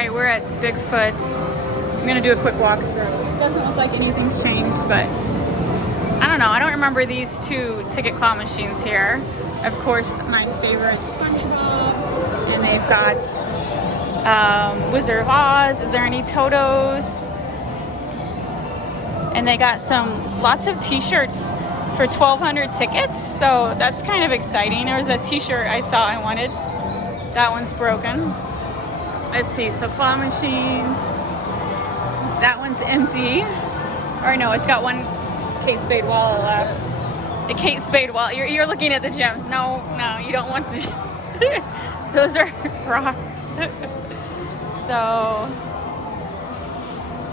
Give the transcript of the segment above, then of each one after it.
right, we're at Bigfoot. I'm gonna do a quick walk through. It doesn't look like anything's changed, but I don't know. I don't remember these two ticket claw machines here. Of course, my favorite, SpongeBob, and they've got Wizard of Oz. Is there any Totos? And they got lots of t-shirts for 1,200 tickets, so that's kind of exciting. There was a t-shirt I saw I wanted. That one's broken. Let's see, so claw machines. That one's empty. Or no, it's got one Kate Spade wallet left. The Kate Spade wallet. You're looking at the gems. No, you don't want the gems. Those are rocks. So,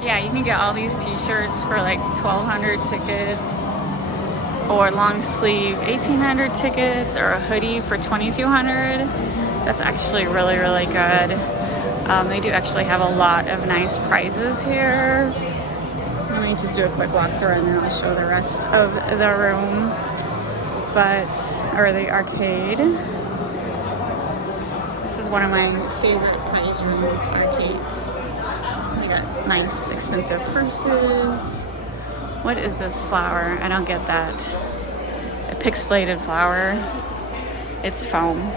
yeah, you can get all these t-shirts for like 1,200 tickets, or long sleeve 1,800 tickets, or a hoodie for 2,200. That's actually really, really good. They do actually have a lot of nice prizes here. Let me just do a quick walkthrough and then I'll show the rest of the room, or the arcade. This is one of my favorite prize room arcades. They got nice, expensive purses. What is this flower? I don't get that. A pixelated flower. It's foam.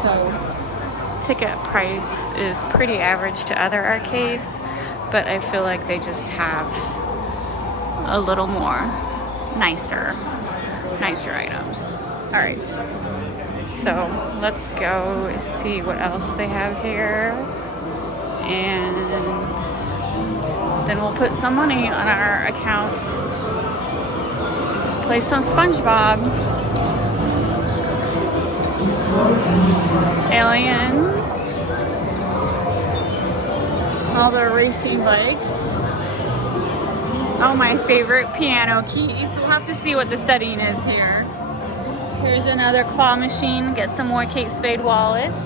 So, ticket price is pretty average to other arcades, but I feel like they just have a little more nicer items. All right, so let's go see what else they have here, and then we'll put some money on our accounts, play some SpongeBob. Aliens. All the racing bikes. Oh, my favorite, piano keys. We'll have to see what the setting is here. Here's another claw machine. Get some more Kate Spade wallets.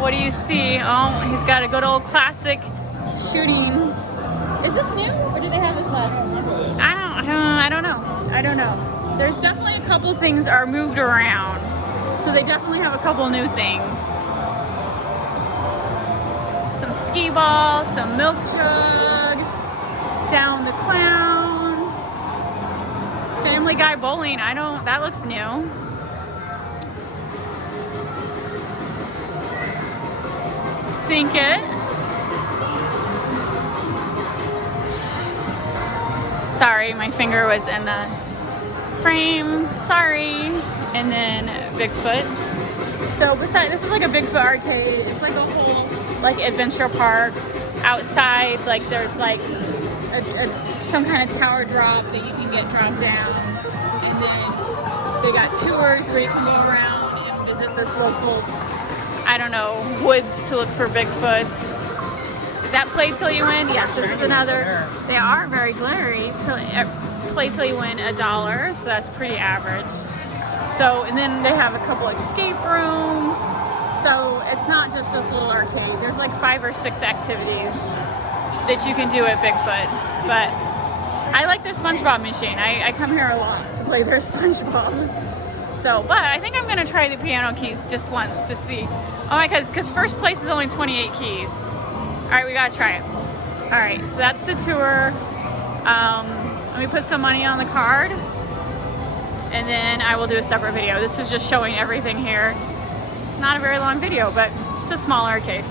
What do you see? Oh, he's got a good old classic shooting. Is this new, or did they have this last? I don't know. There's definitely a couple things are moved around. So they definitely have a couple new things. Some skee balls, some milk jug, Down the Clown, Family Guy bowling. That looks new. Sink It. Sorry, my finger was in the frame. Sorry. And then Bigfoot. So this is like a Bigfoot arcade. It's like a whole adventure park. Outside, there's some kind of tower drop that you can get dropped down. And then they got tours where you can go around and visit this local, woods to look for Bigfoot. Is that Play Till You Win? Yes, this is another. They are very glary. Play Till You Win $1, so that's pretty average. So, and then they have a couple escape rooms. So it's not just this little arcade. There's like 5 or 6 activities that you can do at Bigfoot. But I like their SpongeBob machine. I come here a lot to play their SpongeBob. So, but I think I'm gonna try the piano keys just once to see. Oh my God, because first place is only 28 keys. All right, we gotta try it. All right, so that's the tour. Let me put some money on the card, and then I will do a separate video. This is just showing everything here. It's not a very long video, but it's a small arcade.